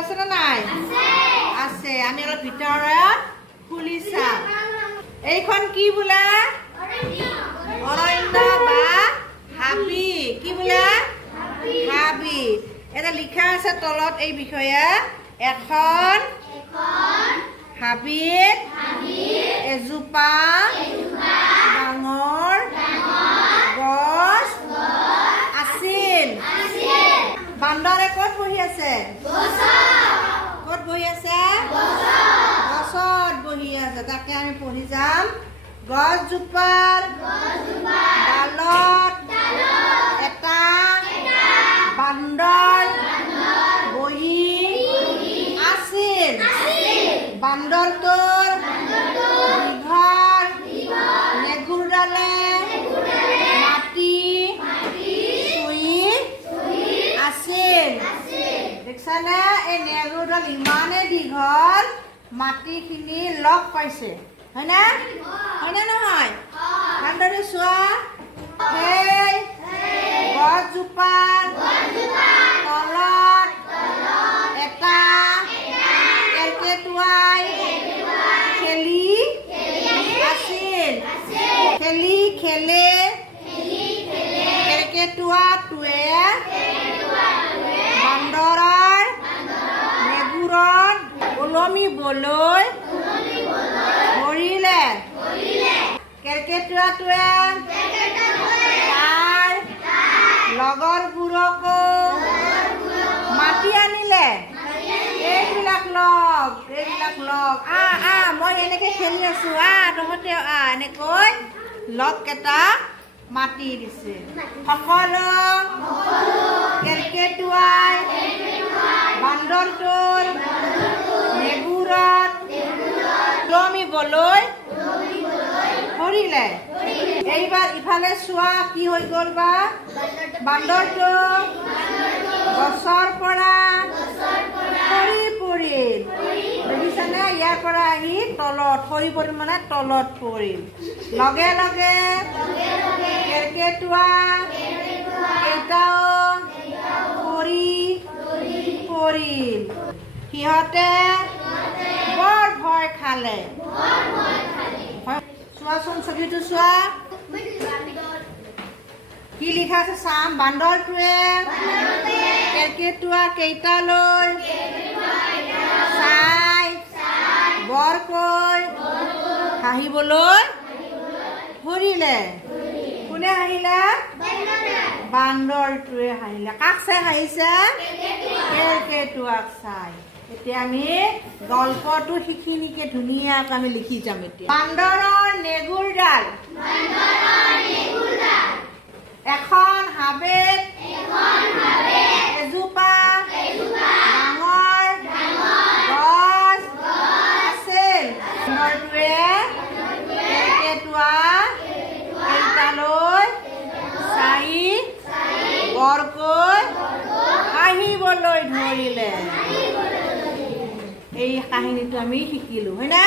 আছে না নাই? আছে। আমি অলপ ভিতৰত খুলি চাম। এইখন কি বোলে? অৰণ্য বা হাবি। কি বোলে? হাবি। এটা লিখা আছে তলত এই বিষয়ে। এখন হাবিত এজোপা ডাঙৰ গছ আছিল। বান্দৰে ক'ত বহি আছে? ক'ত বহি আছে? গছত বহি আছে। তাকে আমি পঢ়ি যাম। গছজোপাৰ ডালত এটা বান্দৰ বহি আছিল। বান্দৰটোৰ দীঘল নেগুৰডালে মাটি চুই আছিল। দেখিছানে? এই নেগুৰডাল ইমানেই দীঘল মাটিখিনি লগ পাইছে। হয়নে? হয়নে নহয়? ভালদৰে চোৱা। সেই গছজোপাৰ তলত এটা কেৰ্কেটুৱাই খেলি আছিল। খেলে কেৰ্কেটুৱাটোৱে বান্দৰৰ নেগুৰত ওলমিবলৈ ধৰিলে। কেৰ্কেটুৱাটোৱে তাৰ লগৰবোৰকো মাতি আনিলে। এইবিলাক লগ মই এনেকৈ খেলি আছো, তহঁতে এনেকৈ লগকেইটা মাতি দিছে। সকলো কেৰ্কেটুৱাই বান্দৰটোৰ নেগুৰত ওলমিবলৈ ধৰিলে। এইবাৰ ইফালে চোৱা কি হৈ গ'ল বা। বান্দৰটো গছৰ পৰা সৰি পৰিল। দেখিছানে? ইয়াৰ পৰা আহি তলত সৰি পৰিল, মানে তলত পৰিল। লগে লগে কেৰ্কেটুৱা কেইটাও সৰি পৰিল। সিহঁতে বৰ ভয় খালে। চোৱাচোন ছবিটো চোৱা। কি লিখা আছে চাম। বান্দৰটোৱে কেৰ্কেটুৱা কেইটালৈ চাই বৰকৈ হাঁহিবলৈ ধৰিলে। কোনে হাঁহিলে? বান্দৰটোৱে হাঁহিলে। কাক চাই হাঁহিছে? কেৰ্কেটুৱাক চাই। এতিয়া আমি গল্পটো সিখিনিকে ধুনীয়াকৈ আমি লিখি যাম। এতিয়া বান্দৰৰ নেগুৰডাল এখন হাবিত এজোপা ডাঙৰ গছ আছিল। বান্দৰটোৱে কেৰ্কেটুৱা কেইটালৈ চাই বৰকৈ হাঁহিবলৈ ধৰিলে। এই কাহিনীটো আমি শিকিলো, হয় না?